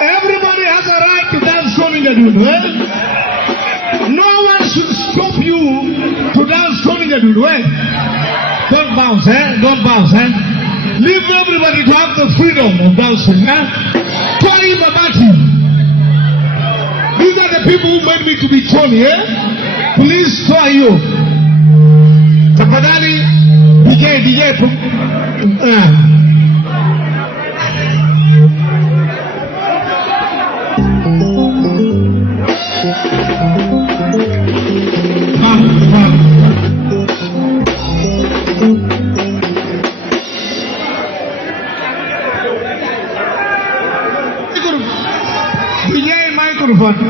Everybody has a right to dance Soninja Dudu, eh? No one should stop you to dance Soninja Dudu, eh? Don't bounce, eh? Don't bounce, eh? Leave everybody to have the freedom of dancing, eh? Tony Babati. These are the people who made me to be Tony, eh? Please try you. Tafadhali, DJ.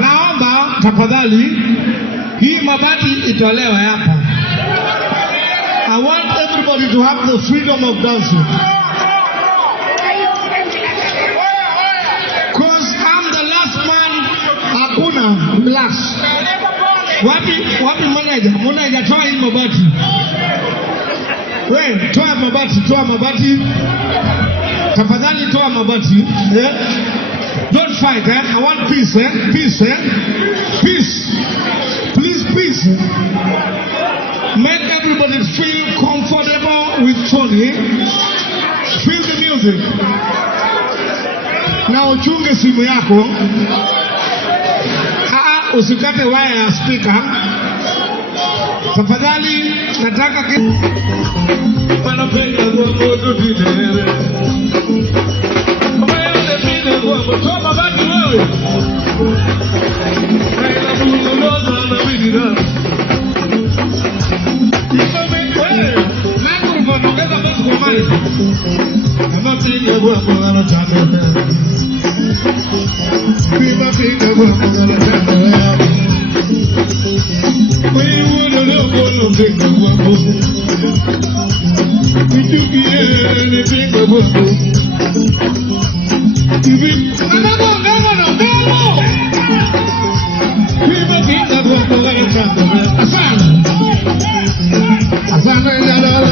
Naomba tafadhali hii mabati itolewe hapa. I want everybody to have the freedom of dancing. Because I'm the last man. Hakuna last. Wapi manager? Manager toa hii mabati. Wewe toa mabati. Tafadhali toa mabati. Yeah? Don't fight, eh? I want peace, eh? Peace, eh? Peace. Please, peace. Make everybody feel comfortable with Tony. Feel the music. Na uchunge simu yako. Usikate waya ya speaker. Tafadhali nataka wanapenda kwa moto dinere. Toma baki wewe. Kaila buloza na bidira. Wewe, nangu mfano kaza basi kwa mali. Kama tinga kwa mwana chana. Prima fica vamos galera. We wanna know what big vamos. We do be anything vamos. Prima fica vamos galera. Asana galera.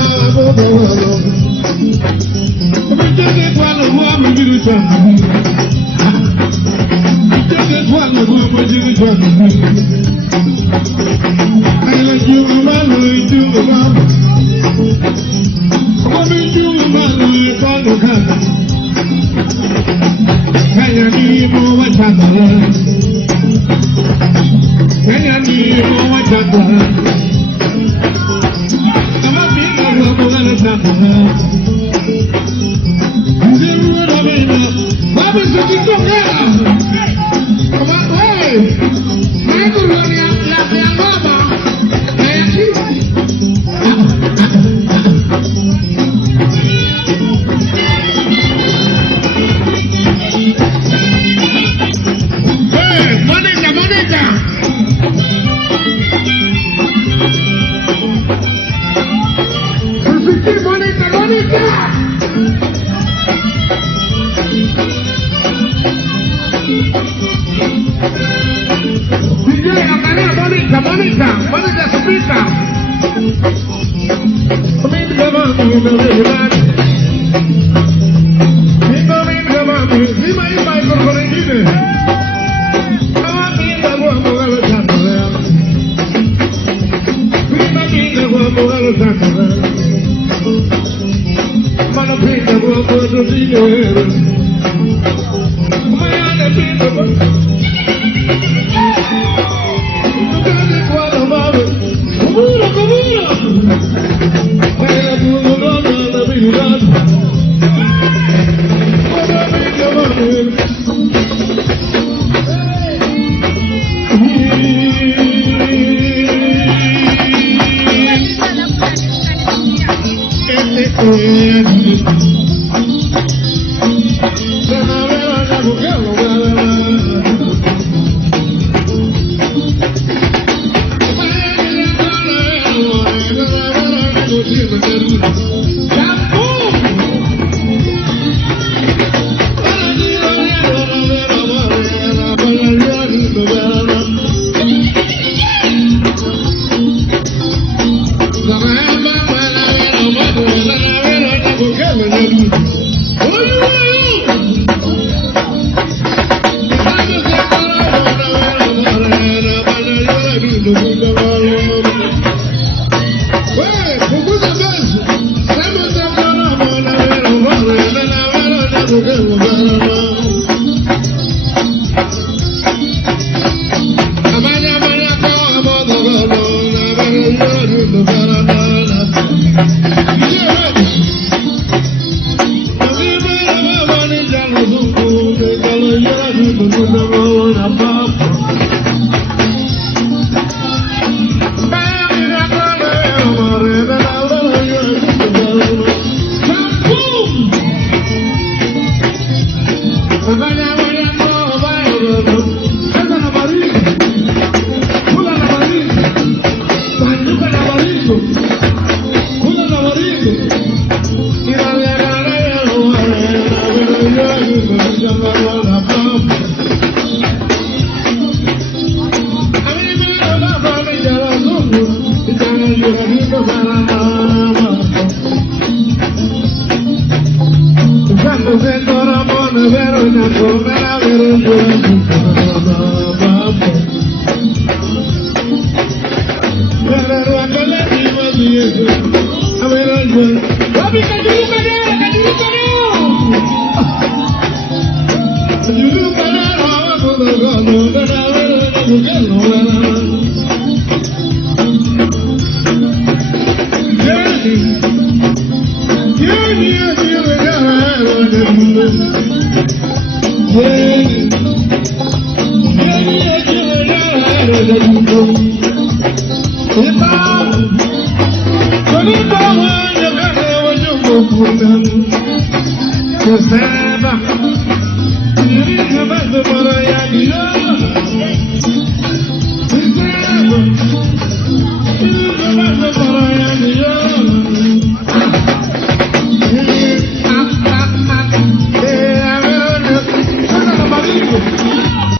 Cause